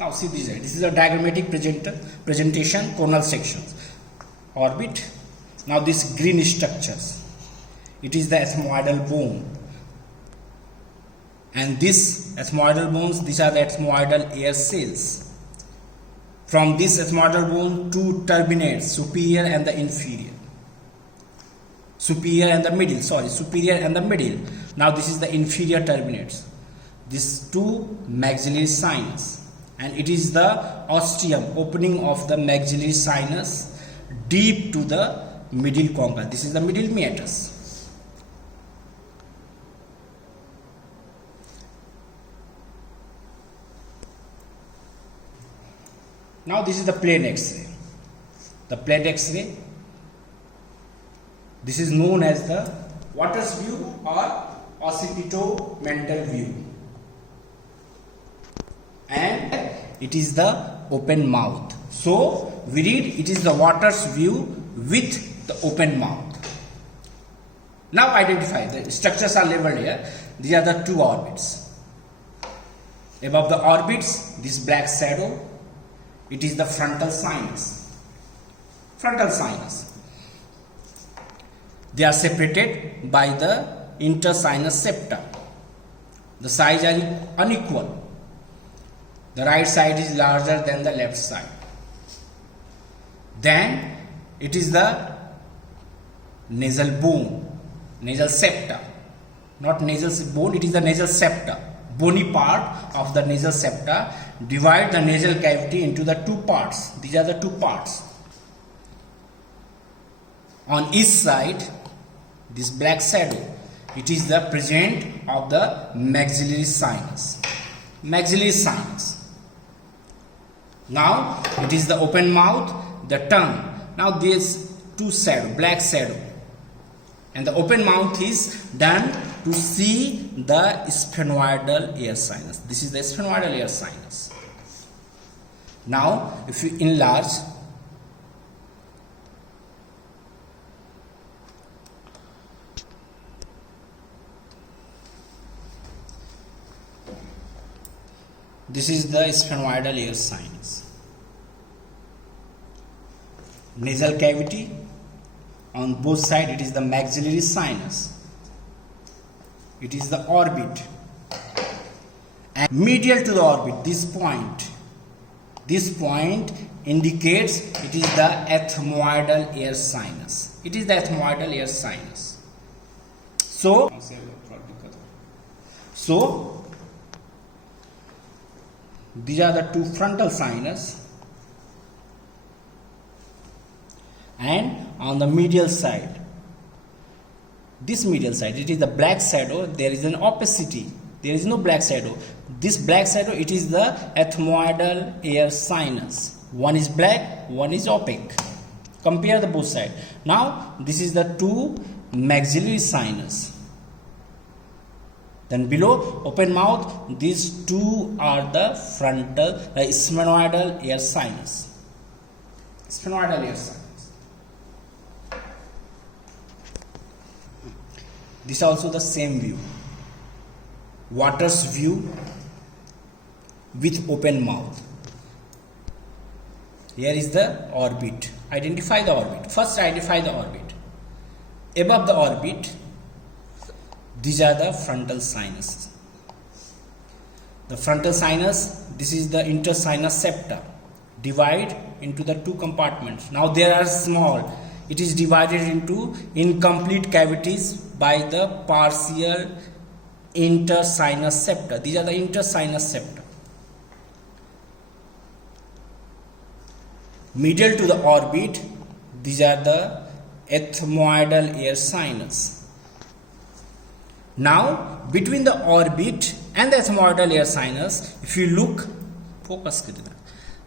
Now see this is a diagrammatic presentation, coronal sections, orbit. Now this green structures, it is the ethmoidal bone, and this ethmoidal bones, these are the ethmoidal air cells. From this ethmoidal bone, two turbinates, superior and the inferior, superior and the middle. Now this is the inferior turbinates, these two maxillary sinus, and it is the ostium, opening of the maxillary sinus deep to the middle concha. This is the middle meatus. Now this is the plane X-ray. The plane X-ray, this is known as the Waters view or occipito-mental view, and it is the open mouth. So we read it is the Waters view with the open mouth. Now identify, the structures are labeled here. These are the two orbits. Above the orbits, this black shadow, it is the frontal sinus. Frontal sinus. They are separated by the intersinus septa. The sides are unequal. The right side is larger than the left side. Then it is the nasal bone, nasal septa. Not nasal bone, it is the nasal septa. Bony part of the nasal septa divide the nasal cavity into the two parts. These are the two parts. On each side, this black shadow, it is the present of the maxillary sinus. Maxillary sinus. Now it is the open mouth, the tongue. Now this two shadow, black shadow, and the open mouth is done to see the sphenoidal air sinus. This is the sphenoidal air sinus. Now if you enlarge, this is the sphenoidal air sinus. Nasal cavity, on both sides it is the maxillary sinus. It is the orbit, and medial to the orbit, this point indicates it is the ethmoidal air sinus. It is the ethmoidal air sinus. So these are the two frontal sinus, and on the medial side, this medial side, it is the black shadow. There is an opacity. There is no black shadow. This black shadow, it is the ethmoidal air sinus. One is black, one is opaque. Compare the both sides. Now this is the two maxillary sinus. Then below open mouth, these two are the frontal sphenoidal air sinus. Sphenoidal air sinus. This is also the same view. Waters view with open mouth. Here is the orbit. Identify the orbit. First identify the orbit. Above the orbit, these are the frontal sinus. The frontal sinus, this is the intersinus septa. Divide into the two compartments. Now they are small. It is divided into incomplete cavities by the partial intersinus septa. These are the intersinus septa. Medial to the orbit, these are the ethmoidal air sinus. Now between the orbit and the ethmoidal air sinus, if you look, focus kariye,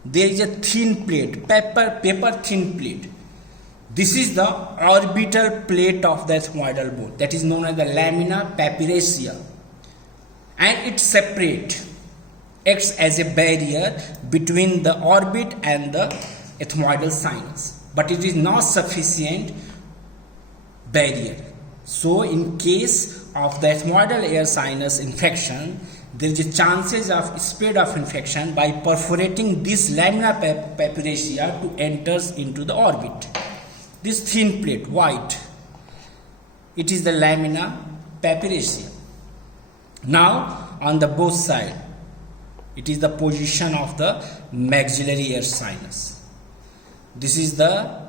there is a thin plate, paper thin plate. This is the orbital plate of the ethmoidal bone, that is known as the lamina papyracea, and it acts as a barrier between the orbit and the ethmoidal sinus, but it is not sufficient barrier. So in case of the ethmoidal air sinus infection, there is a chances of spread of infection by perforating this lamina papyracea to enters into the orbit. This thin plate, white, it is the lamina papyracea. Now on the both side, it is the position of the maxillary air sinus. This is the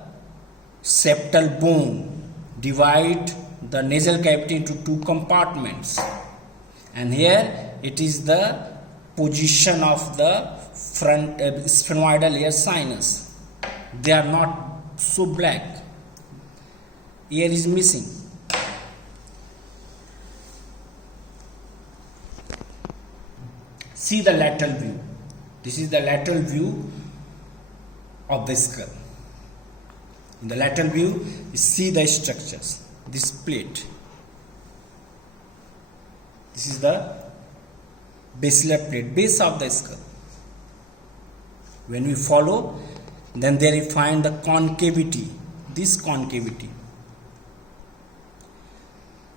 septal bone, divide the nasal cavity into two compartments, and here it is the position of the front sphenoidal air sinus. They are not so black, air is missing. See the lateral view. This is the lateral view of the skull. In the lateral view, you see the structures. This plate. This is the basilar plate, base of the skull. When we follow, then there we find the concavity. This concavity.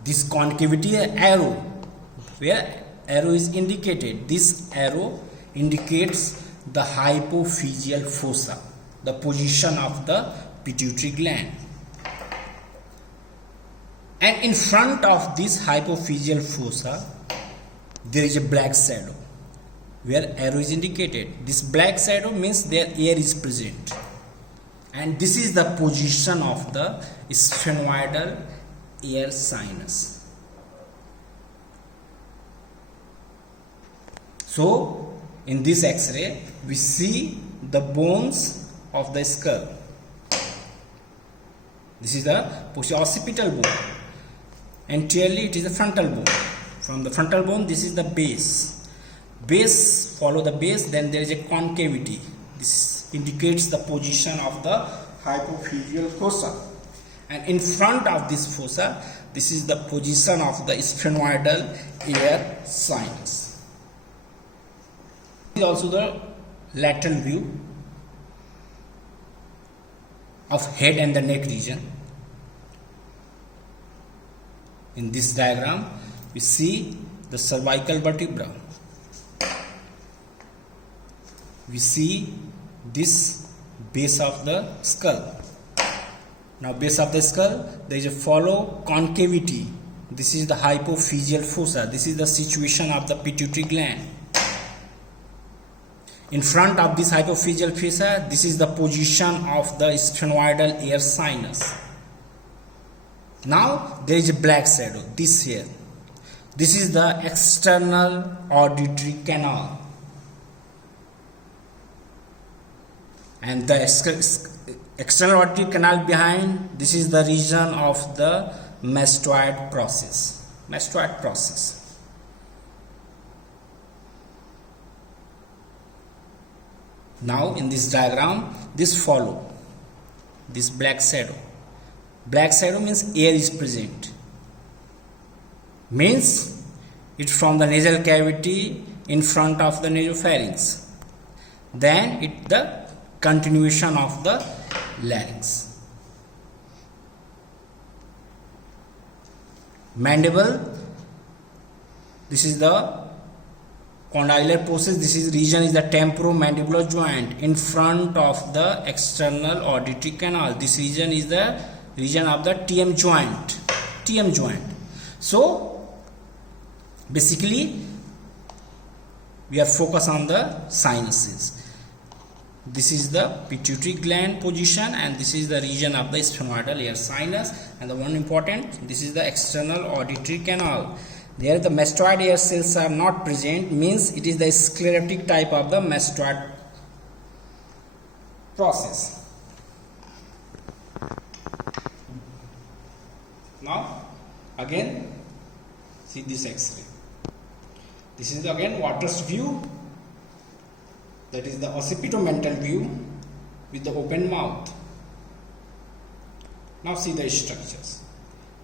This concavity, arrow, where arrow is indicated. This arrow indicates the hypophyseal fossa, the position of the pituitary gland. And in front of this hypophyseal fossa, there is a black shadow where arrow is indicated. This black shadow means there air is present. And this is the position of the sphenoidal air sinus. So, in this X-ray, we see the bones of the skull. This is the occipital bone. Anteriorly, it is the frontal bone. From the frontal bone, this is the base. Base, follow the base, then there is a concavity. This indicates the position of the hypophyseal fossa. And in front of this fossa, this is the position of the sphenoidal air sinus. This is also the lateral view of head and the neck region. In this diagram, we see the cervical vertebra. We see this base of the skull. Now, base of the skull, there is a follow concavity. This is the hypophyseal fossa. This is the situation of the pituitary gland. In front of this hypophyseal fossa, this is the position of the sphenoidal air sinus. Now, there is a black shadow, this here. This is the external auditory canal. And the external auditory canal behind, this is the region of the mastoid process. Mastoid process. Now in this diagram, this follow, this black shadow. Black shadow means air is present. Means it's from the nasal cavity in front of the nasopharynx. Then it the continuation of the larynx. Mandible, this is the condylar process. This is region is the temporomandibular joint in front of the external auditory canal. This region is the region of the TM joint. TM joint. So basically we are focused on the sinuses. This is the pituitary gland position and this is the region of the sphenoidal air sinus, and the one important, this is the external auditory canal. There the mastoid air cells are not present, means it is the sclerotic type of the mastoid process. Now again see this X-ray. This is again Waters view, that is the occipitomental view with the open mouth. Now see the structures.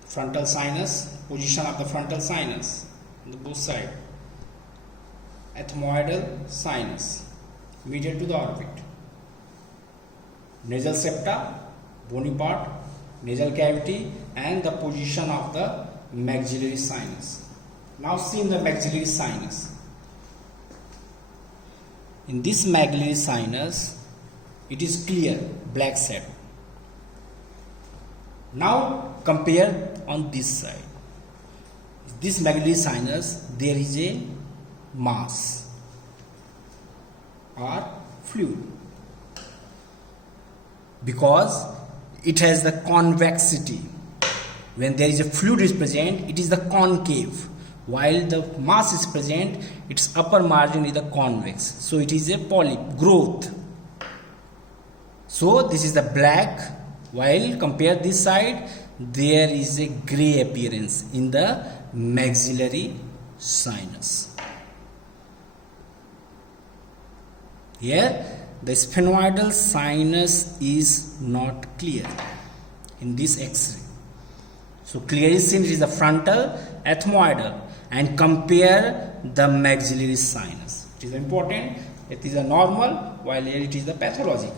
Frontal sinus, position of the frontal sinus on the both side. Ethmoidal sinus, medial to the orbit. Nasal septa, bony part, nasal cavity, and the position of the maxillary sinus. Now see in the maxillary sinus. In this maxillary sinus, it is clear, black shadow. Now compare on this side. This maxillary sinus, there is a mass or fluid, because it has the convexity. When there is a fluid is present, it is the concave, while the mass is present, its upper margin is the convex. So it is a polyp growth. So this is the black, while compare this side, there is a gray appearance in the maxillary sinus. Here the sphenoidal sinus is not clear in this X-ray. So clearly seen it is the frontal ethmoidal, and compare the maxillary sinus. It is important. It is a normal, while here it is the pathological.